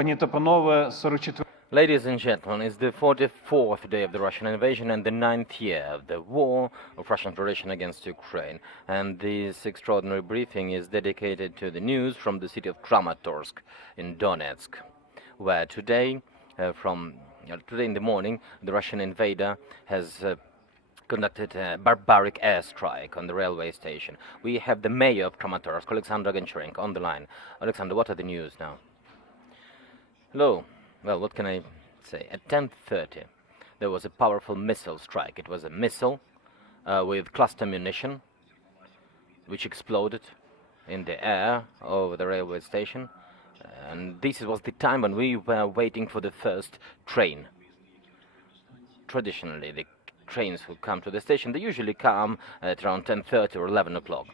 Пані та панове, 44 Ladies and gentlemen, it's the 44th day of the Russian invasion and the 9th year of the war of Russian Federation against Ukraine. And this extraordinary briefing is dedicated to the news from the city of Kramatorsk in Donetsk, where today in the morning, the Russian invader has conducted a barbaric airstrike on the railway station. We have the mayor of Kramatorsk, Oleksandr on the line. Oleksandr, what are the news now? Hello. Well, what can I say? At 10:30, there was a powerful missile strike. It was a missile with cluster munition, which exploded in the air over the railway station. And this was the time when we were waiting for the first train. Traditionally, the trains who come to the station, they usually come at around 10:30 or 11 o'clock.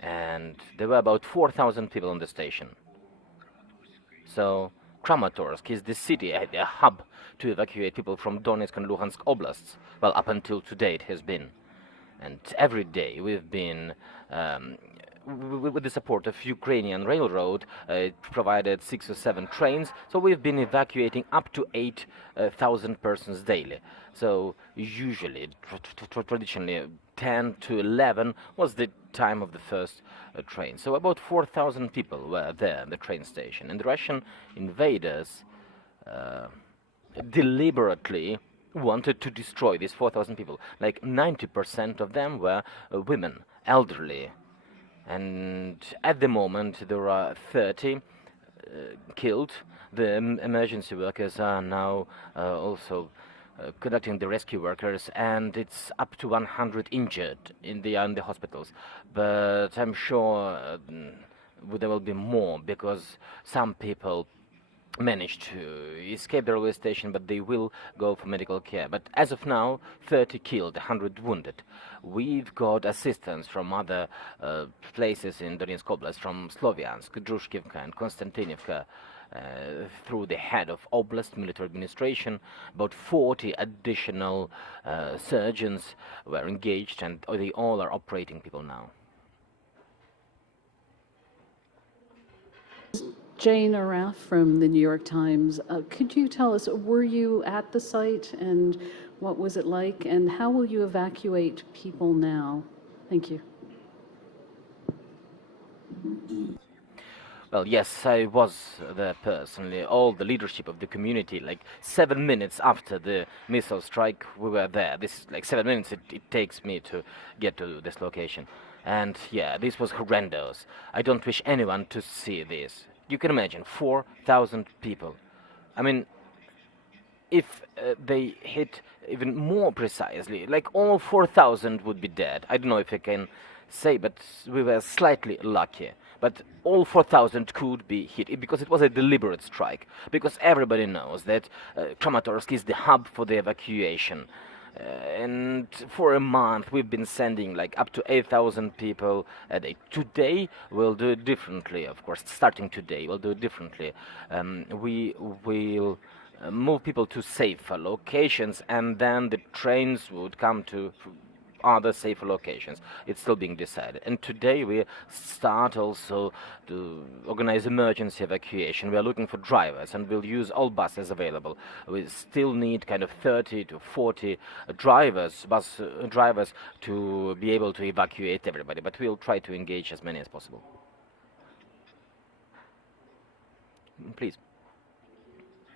And there were about 4,000 people on the station. So Kramatorsk is the city, a hub to evacuate people from Donetsk and Luhansk oblasts. Well, up until today it has been. And every day we've been, with the support of Ukrainian Railroad, it provided 6 or 7 trains, so we've been evacuating up to 8,000 persons daily. So usually, traditionally, 10 to 11 was the time of the first train. So about 4,000 people were there at the train station. And the Russian invaders deliberately wanted to destroy these 4,000 people. Like 90% of them were women, elderly. And at the moment, there are 30 killed. The emergency workers are now also conducting the rescue workers, and it's up to 100 injured in the hospitals. But I'm sure there will be more, because some people managed to escape the railway station, but they will go for medical care. But as of now, 30 killed, 100 wounded. We've got assistance from other places in Donetsk Oblast, from Sloviansk, Drushkivka and Konstantinivka, through the head of Oblast military administration. About 40 additional surgeons were engaged, and they all are operating people now. Jane Araf from the New York Times. Could you tell us, were you at the site, and what was it like, and how will you evacuate people now? Thank you. Well, yes, I was there personally. All the leadership of the community, like 7 minutes after the missile strike, we were there. This is like 7 minutes it takes me to get to this location. And yeah, this was horrendous. I don't wish anyone to see this. You can imagine 4,000 people. I mean, if they hit even more precisely, like all 4,000 would be dead. I don't know if I can say, but we were slightly lucky. But all 4,000 could be hit, because it was a deliberate strike. Because everybody knows that Kramatorsk is the hub for the evacuation. And for a month we've been sending like up to 8,000 people a day. Today we'll do it differently, of course. Starting today we'll do it differently. We will move people to safer locations, and then the trains would come to other safer locations. It's still being decided. And today we start also to organize emergency evacuation. We are looking for drivers, and we'll use all buses available. We still need kind of 30 to 40 bus drivers to be able to evacuate everybody, but we'll try to engage as many as possible. Please.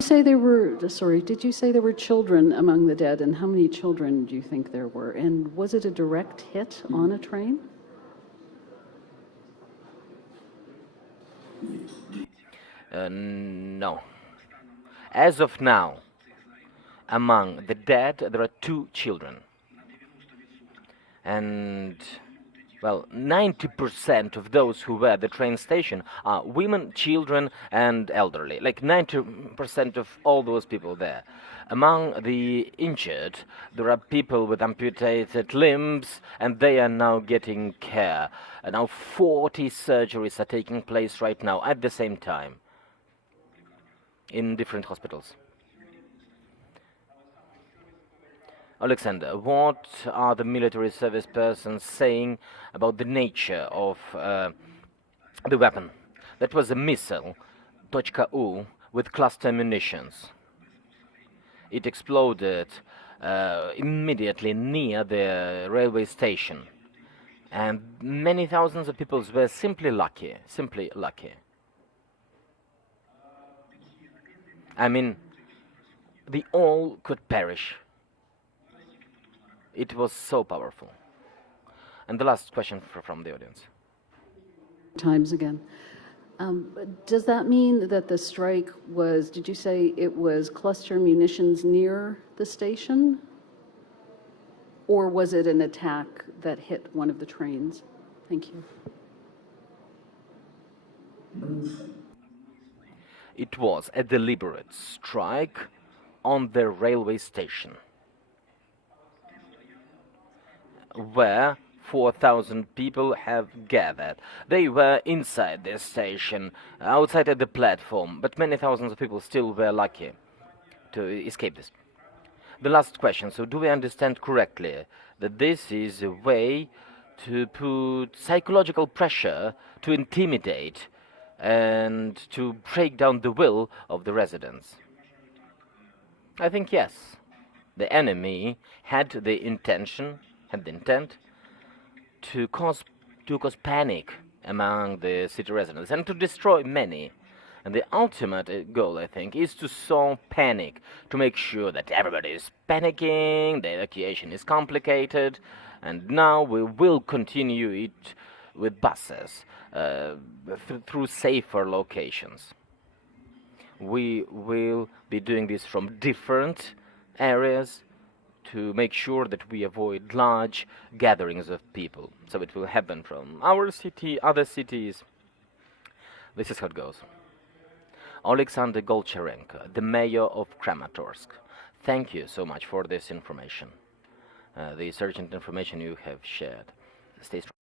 Did you say there were children among the dead, and how many children do you think there were? And was it a direct hit on a train? No. As of now, among the dead, there are 2 children. And well, 90% of those who were at the train station are women, children, and elderly. Like 90% of all those people there. Among the injured, there are people with amputated limbs, and they are now getting care. And now 40 surgeries are taking place right now at the same time in different hospitals. Oleksandr, what are the military service persons saying about the nature of the weapon? That was a missile, .U, with cluster munitions. It exploded immediately near the railway station. And many thousands of people were simply lucky, simply lucky. I mean, they all could perish. It was so powerful. And the last question from the audience. Times again. Does that mean that the strike was, did you say it was cluster munitions near the station? Or was it an attack that hit one of the trains? Thank you. It was a deliberate strike on the railway station, where 4,000 people have gathered. They were inside the station, outside at the platform, but many thousands of people still were lucky to escape this. The last question, so do we understand correctly that this is a way to put psychological pressure to intimidate and to break down the will of the residents? I think yes. The enemy had the intent to cause panic among the city residents and to destroy many. And the ultimate goal, I think, is to sow panic, to make sure that everybody is panicking, the evacuation is complicated, and now we will continue it with buses through safer locations. We will be doing this from different areas to make sure that we avoid large gatherings of people. So it will happen from our city, other cities. This is how it goes. Oleksandr Honcharenko, the mayor of Kramatorsk. Thank you so much for this information, this urgent information you have shared. Stay strong.